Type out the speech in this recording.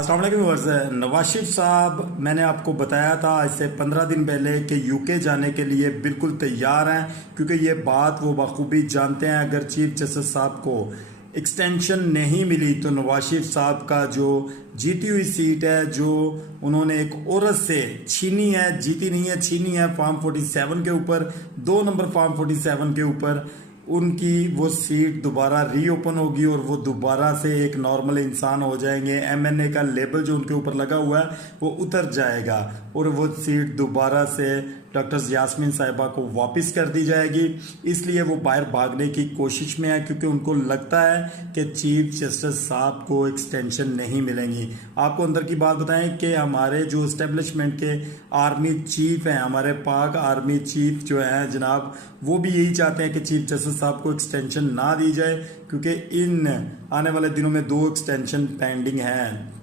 अस्सलाम वालेकुम व्यूअर्स। नवाज शरीफ साहब, मैंने आपको बताया था आज से 15 दिन पहले कि यूके जाने के लिए बिल्कुल तैयार हैं, क्योंकि ये बात वो बखूबी जानते हैं अगर चीफ जस्टिस साहब को एक्सटेंशन नहीं मिली तो नवाज शरीफ साहब का जो जीती हुई सीट है, जो उन्होंने एक औरत से छीनी है, जीती नहीं है, छीनी है, फॉर्म 47 के ऊपर, 2 नंबर फॉर्म 47 के ऊपर, उनकी वो सीट दोबारा रीओपन होगी और वो दोबारा से एक नॉर्मल इंसान हो जाएंगे। एमएनए का लेबल जो उनके ऊपर लगा हुआ है वो उतर जाएगा और वो सीट दोबारा से डॉक्टर यास्मीन साहिबा को वापस कर दी जाएगी। इसलिए वो बाहर भागने की कोशिश में है, क्योंकि उनको लगता है कि चीफ जस्टिस साहब को एक्सटेंशन नहीं मिलेंगी। आपको अंदर की बात बताएं कि हमारे जो इस्टेब्लिशमेंट के आर्मी चीफ हैं, हमारे पाक आर्मी चीफ जो हैं जनाब, वो भी यही चाहते हैं कि चीफ जस्टिस साहब को एक्सटेंशन ना दी जाए, क्योंकि इन आने वाले दिनों में 2 एक्सटेंशन पेंडिंग हैं।